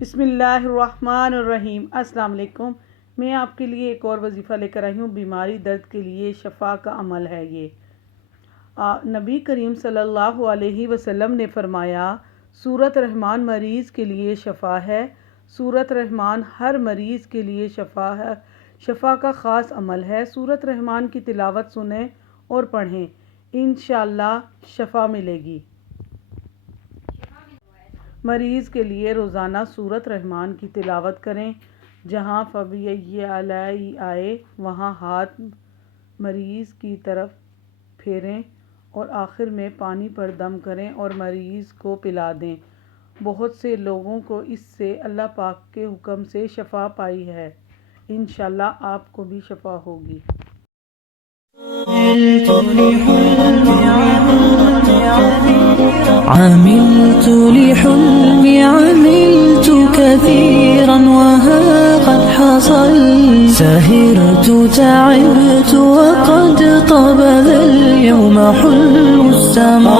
بسم اللہ الرحمن الرحیم۔ السلام علیکم۔ میں آپ کے لیے ایک اور وظیفہ لے کر آئی ہوں، بیماری درد کے لیے شفا کا عمل ہے۔ یہ نبی کریم صلی اللہ علیہ وسلم نے فرمایا، سورۃ رحمان مریض کے لیے شفا ہے۔ سورۃ رحمان ہر مریض کے لیے شفا ہے، شفا کا خاص عمل ہے۔ سورۃ رحمان کی تلاوت سنیں اور پڑھیں، انشاءاللہ شفا ملے گی۔ مریض کے لیے روزانہ سورۃ رحمان کی تلاوت کریں۔ جہاں فَبِأَيِّ آلَاءِ آئے وہاں ہاتھ مریض کی طرف پھیریں اور آخر میں پانی پر دم کریں اور مریض کو پلا دیں۔ بہت سے لوگوں کو اس سے اللہ پاک کے حکم سے شفا پائی ہے۔ انشاءاللہ آپ کو بھی شفا ہوگی۔ عملت لحلمي عملت كثيرا وها قد حصل، سهرت تعبت وقد طاب اليوم حلم السماء.